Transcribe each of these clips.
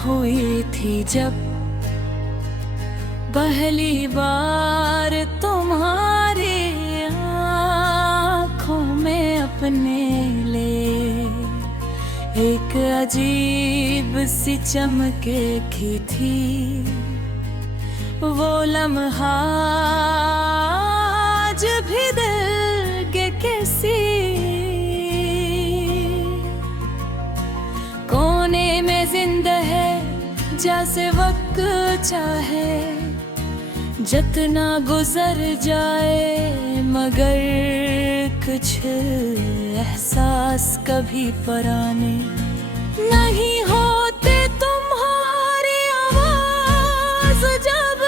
हुई थी जब पहली बार तुम्हारी आँखों में अपने ले एक अजीब सी चमके की थी वो लम्हा आज भी दिल के किसी कोने में जिंदा है जैसे वक्त चाहे जितना गुजर जाए मगर कुछ एहसास कभी पुराने नहीं होते। तुम्हारी आवाज जब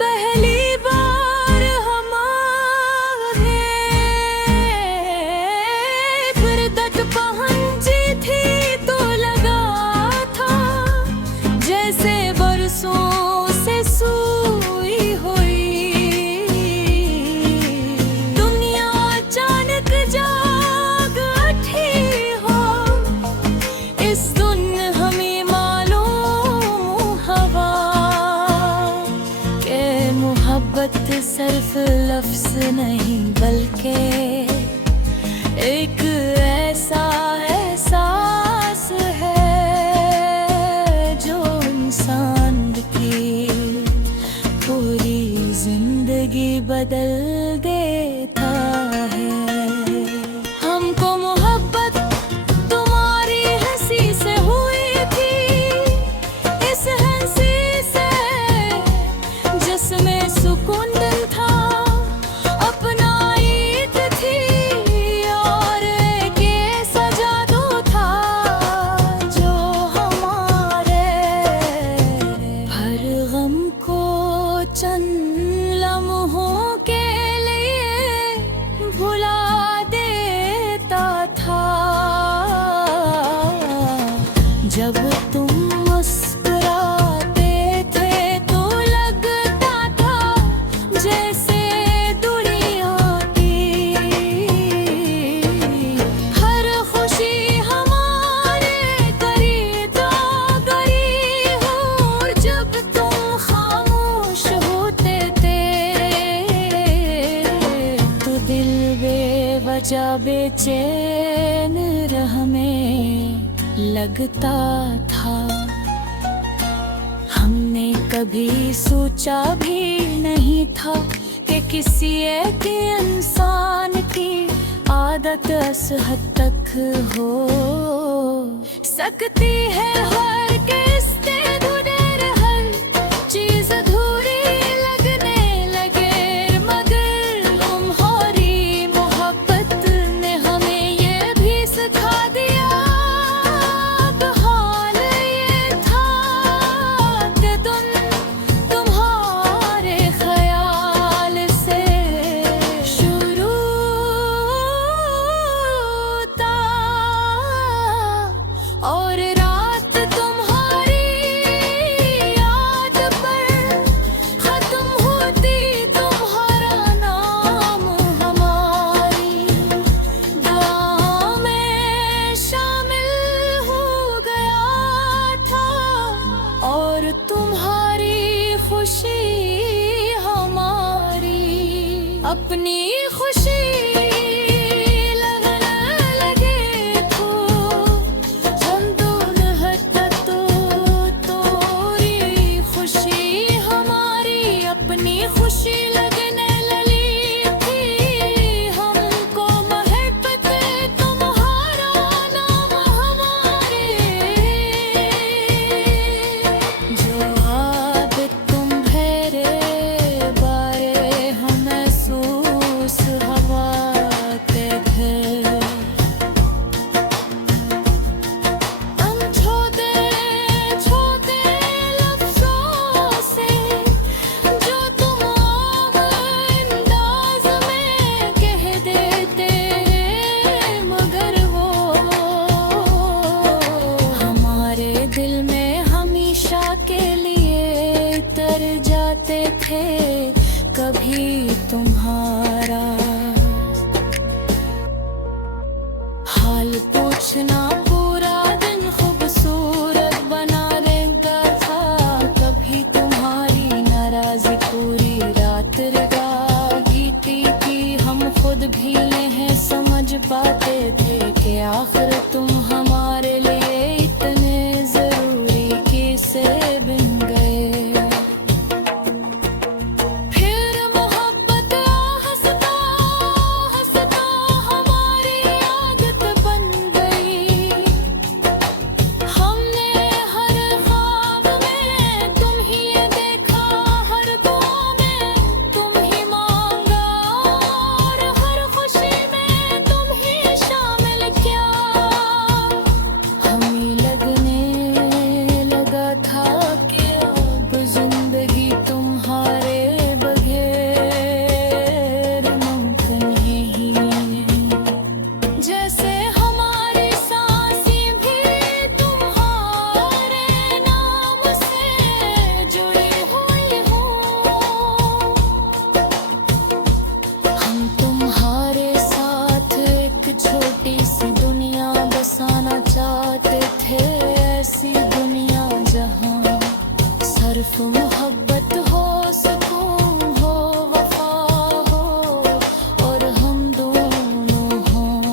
पहली बार हमारे फिर तक पहुंची थी तो लगा था जैसे बरसों से सुई हुई दुनिया अचानक जाग उठी हो। इस धुन हमें मालूम हवा के मोहब्बत सिर्फ लफ्ज नहीं बल्कि एक ऐसा एहसास है जो इंसान की पूरी जिंदगी बदल देता है। हमको मोहब्बत तुम्हारी हंसी से हुई थी, इस हंसी से जिसमें सुकून दिल था अपनाइत थी और एक ऐसा जादू था जो हमारे हर गम को चंद लम्हों के लिए भुला देता था। जब तुम मुस्कुराते थे तो लगता था जैसे दुनिया की हर खुशी हमारे करीब आ गई हो। और जब तुम खामोश होते थे तो दिल बेवजह बेचैन रहने लगता था। हमने कभी सोचा भी नहीं था कि किसी एक इंसान की आदत इस हद तक हो सकती है। हर किस्ते धुनेर हर चीज अधूरी लगने लगे मगर तुम्हारी मोहब्बत ने हमें ये भी सिखा दिया। अब हाल ये था कि तुम्हारे ख्याल से शुरू था और रात तुम्हारी याद पर खत्म होती। तुम्हारा नाम हमारी दुआ में शामिल हो गया था और तुम्हारी खुशी हमारी अपनी खुशी लगने लगे तो हम दोनों हटा तो तोरी खुशी हमारी अपनी खुशी लगने लगी थी। हमको मोहब्बत तुम्हारा नाम हमारे जो आप तुम भरे बारे हम महसूस हवाते थे। हम छोटे छोटे लफ्जों से जो तुम आम अंदाज में कह देते मगर वो हमारे दिल में हमेशा के लिए तर जाते थे। कभी तुम्हारा हाल पूछना पूरा दिन खूबसूरत बना पूरी रात गीती की हम खुद भी नहीं समझ पाते थे कि आखिर तुम हमारे लिए इतने जरूरी कैसे बन गए। फिर मोहब्बत हंसता हंसता हमारी आदत बन गई। हमने हर ख्वाब में तुम ही देखा, हर दुआ में तुम ही मांगा, और हर खुशी में तुम ही शामिल किया। हमें लगने लगा था कि अब जिंदगी तुम्हारे बगैर मुमकिन ही नहीं। जैसे हमारी सांसें भी तुम्हारे नाम से जुड़ी हुई हों। हम तुम्हारे साथ एक छोटी सी दुनिया बसाना चाहते थे, ऐसी दुनिया जहां सिर्फ मोहब्बत हो, सुकून हो, वफा हो और हम दोनों हों।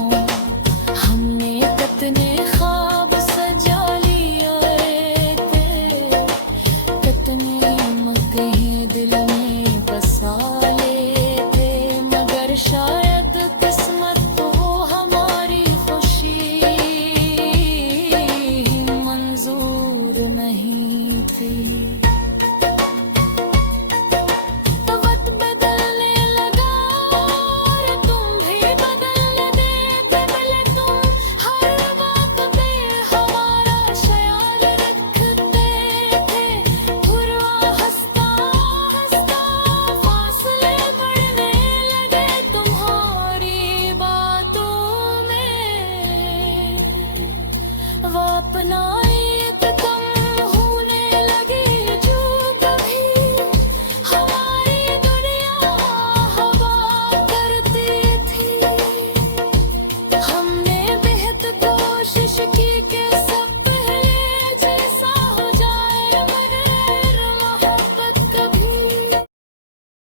हमने कितने ख्वाब सजा लिए थे, कितने मक्के दिल में बसा